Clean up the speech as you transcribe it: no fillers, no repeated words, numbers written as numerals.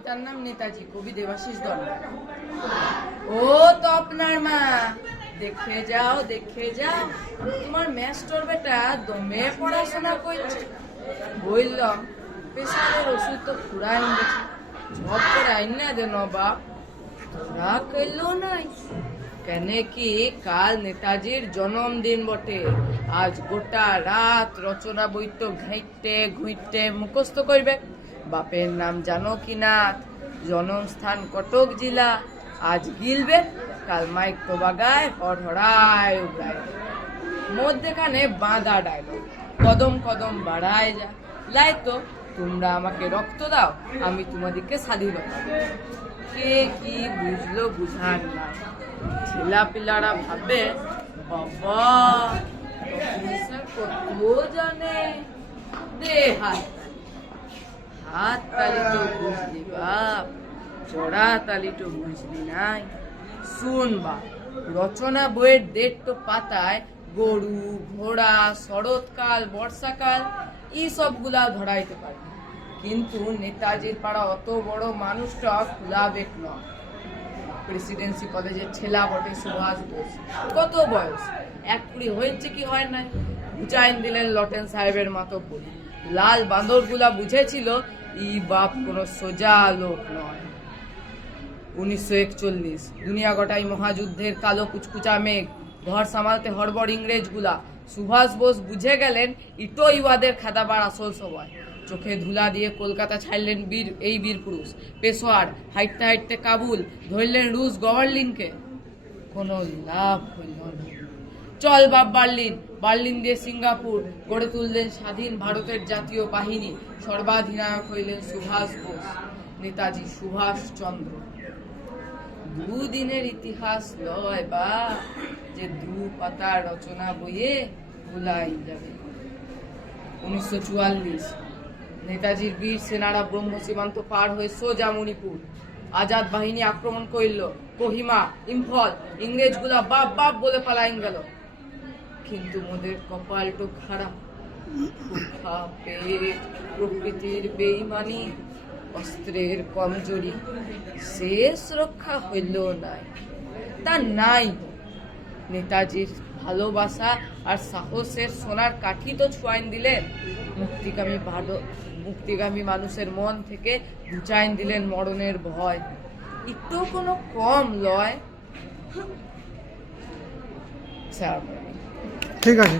পিতার নাম নেতাজি, কবি দেবাশিস দল। ও তো আপনার মা, দেখে যাও দেখে যাও, তোমার মাস্টার বেটা দমে পড়াশোনা করছে। বললাম প্রেসারের ওষুধ তো ফুরাই গেছে, ঝপ করে আইন না যে নবাব, তোরা করলো নাই কেন কি কাল নেতাজির জন্মদিন বটে। আজ গোটা রাত রচনা বইতো ঘাইটে ঘুইটে মুখস্থ করবে। বাপের নাম জানো কি না, জন্মস্থান কটক জেলা। আজ গিলবে, কাল মাইক তো বাগায় হড়হড়ায় উগায়। মধ্যেখানে বাঁধা ডায়লগ, কদম কদম বাড়ায় যা। লাই তো তোমরা আমাকে রক্ত দাও, আমি তোমাদেরকে স্বাধীনতা দেব। কে কি বুঝলো বুঝার না। ছেলা পিলারা ভাবে বাবা কত জানে, দে হাত। হাত তালি তো বুঝলি বাপ, চড়া তালি তো বুঝলি নাই। শুন বাপ, রচনা বইয়ের ডেট তো পাতায় গরু ঘোড়া শরৎকাল বর্ষাকাল এই সবগুলা ধরাইতে পারে, কিন্তু নেতাজির পাড়া অত বড় মানুষটা খুলাবেক নয়। প্রেসিডেন্সি কলেজের ছেলা বটে সুভাষ বোস, কত বয়স, 1 হয়েছে কি হয় নাই। বুঝাইন দিলেন লটেন সাহেবের মতো বলি। লাল বাঁদর গুলা বুঝেছিল ই বাপ কোনো সোজা লোক নয়। 1941 দুনিয়া গোটাই মহাযুদ্ধের কালো কুচকুচা মেঘ, ঘর সামালতে হড়বড় ইংরেজ গুলা। সুভাষ বোস বুঝে গেলেন ইটো ইওয়াদের খাদাবার আসল সময়। চোখে ধুলা দিয়ে কলকাতা ছাড়লেন বীর পুরুষ। পেশোয়ার হাইটতে হাইটতে কাবুল, ধরলেন রুশ গভর্নরকে। কোনো লাভ হইল না। চল বাপ বার্লিন, বার্লিন দিয়ে সিঙ্গাপুর, গড়ে তুললেন স্বাধীন ভারতের জাতীয় বাহিনী। সর্বাধিনায়ক হইলেন সুভাষ বোস, নেতাজি সুভাষ চন্দ্র। দুদিনের ইতিহাস লয় বা, যে 2 পাতার রচনা বইয়ে ভুলাই যাবে। 1944 নেতাজির বীর সেনারা ব্রহ্ম সীমান্ত পার হয়ে সোজা মণিপুর। আজাদ বাহিনী আক্রমণ করল কোহিমা ইম্ফল, ইংরেজগুলা বাপ বাপ বলে পালাইন গেল। কিন্তু মোদের কপাল তো খারাপ, ক্ষুধা পেট প্রকৃতির বেইমানি অস্ত্রের কমজোরি, শেষ রক্ষা হইল নাই। তা নাই, নেতাজির ভালোবাসা আর সাহসের সোনার কাঠি তো ছুঁয়াইন দিলেন। মুক্তিগামী মানুষের মন থেকে ঘুচাইন দিলেন মরণের ভয়। একটু কোনো কম লয়। ঠিক আছে।